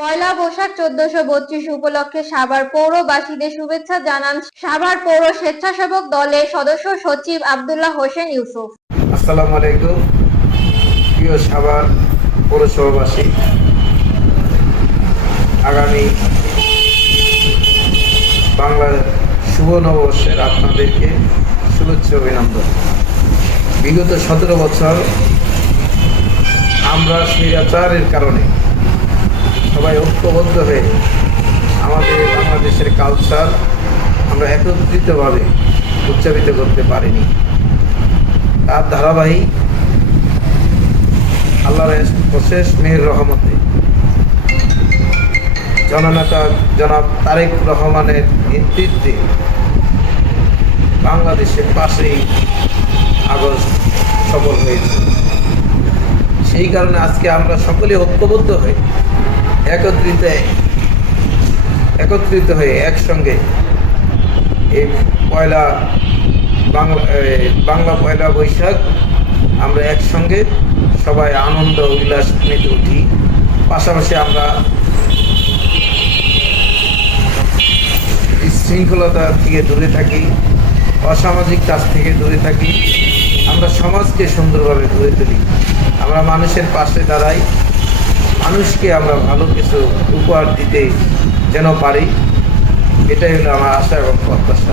পয়লা বৈশাখ চোদ্দশো বত্রিশ উপলক্ষে সাভার পৌরবাসীদের শুভেচ্ছা জানান সাভার পৌর স্বেচ্ছাসেবক দলের সদস্য সচিব আব্দুল্লাহ হোসেন ইউসুফ। আসসালামু আলাইকুম। প্রিয় সাভার পৌরসভাবাসী, আগামী বাংলার শুভ নববর্ষের আপনাদেরকে শুভেচ্ছা অভিনন্দন। বিগত সতেরো বছর আমরা স্বৈরাচারের কারণে সবাই ঐক্যবদ্ধ হয়ে আমাদের বাংলাদেশের কালচার আমরা একত্রিতভাবে উচ্চারিত করতে পারিনি। তার ধারাবাহিক আল্লাহর অশেষ মেহের রহমতে জননেতা জনাব তারেক রহমানের নেতৃত্বে বাংলাদেশের পাশেই আগস্ট সফল হয়েছে। সেই কারণে আজকে আমরা সকলে ঐক্যবদ্ধ হয়ে একত্রিত একত্রিত হয়ে একসঙ্গে এই পয়লা বাংলা বাংলা পয়লা বৈশাখ আমরা একসঙ্গে সবাই আনন্দ, উল্লাস মেতে উঠি। পাশাপাশি আমরা শৃঙ্খলতা থেকে দূরে থাকি, অসামাজিক কাজ থেকে দূরে থাকি। আমরা সমাজকে সুন্দরভাবে গড়ে তুলি। আমরা মানুষের পাশে দাঁড়াই। মানুষকে আমরা ভালো কিছু উপহার দিতে যেন পারি এটাই হলো আমার আশা এবং প্রত্যাশা।